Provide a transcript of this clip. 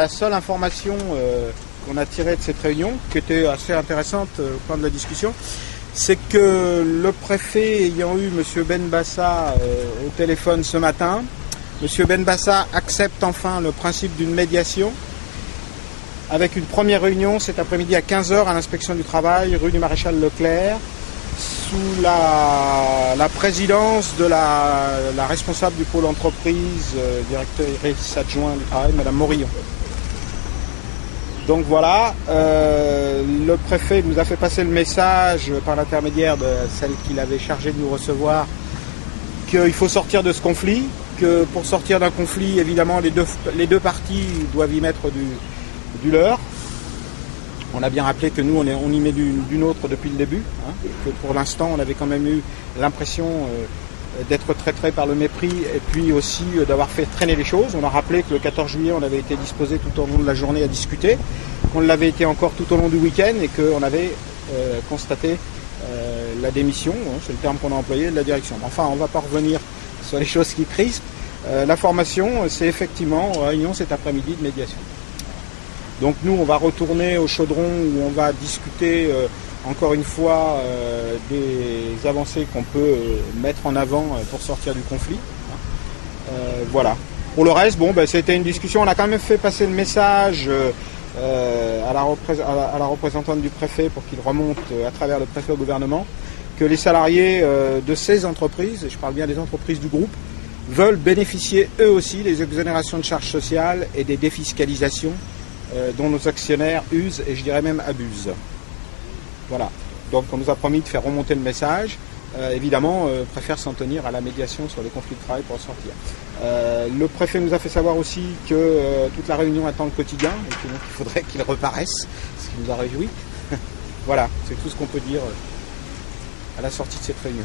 la seule information qu'on a tirée de cette réunion, qui était assez intéressante au plan de la discussion, c'est que le préfet ayant eu M. Benbassa au téléphone ce matin, M. Benbassa accepte enfin le principe d'une médiation avec une première réunion cet après-midi à 15 h à l'inspection du travail, rue du Maréchal Leclerc, sous la présidence de la responsable du pôle entreprise, directrice adjointe du travail, Mme Morillon. Donc voilà, le préfet nous a fait passer le message par l'intermédiaire de celle qu'il avait chargée de nous recevoir qu'il faut sortir de ce conflit, que pour sortir d'un conflit, évidemment, les deux parties doivent y mettre du leur. On a bien rappelé que nous, on y met du nôtre depuis le début, hein, que pour l'instant, on avait quand même eu l'impression d'être traité par le mépris et puis aussi d'avoir fait traîner les choses. On a rappelé que le 14 juillet, on avait été disposé tout au long de la journée à discuter, qu'on l'avait été encore tout au long du week-end et qu'on avait constaté la démission, c'est le terme qu'on a employé, de la direction. Enfin, on ne va pas revenir sur les choses qui crispent. L'information, c'est effectivement réunion cet après-midi de médiation. Donc nous, on va retourner au chaudron où on va discuter encore une fois des avancées qu'on peut mettre en avant pour sortir du conflit. Voilà. Pour le reste, bon, c'était une discussion. On a quand même fait passer le message à la représentante du préfet pour qu'il remonte à travers le préfet au gouvernement que les salariés de ces entreprises, et je parle bien des entreprises du groupe, veulent bénéficier eux aussi des exonérations de charges sociales et des défiscalisations dont nos actionnaires usent et je dirais même abusent. Voilà. Donc on nous a promis de faire remonter le message. Évidemment, préfère s'en tenir à la médiation sur les conflits de travail pour en sortir. Le préfet nous a fait savoir aussi que toute la réunion attend le quotidien et que donc il faudrait qu'il reparaisse, ce qui nous a réjouis. Voilà, c'est tout ce qu'on peut dire à la sortie de cette réunion.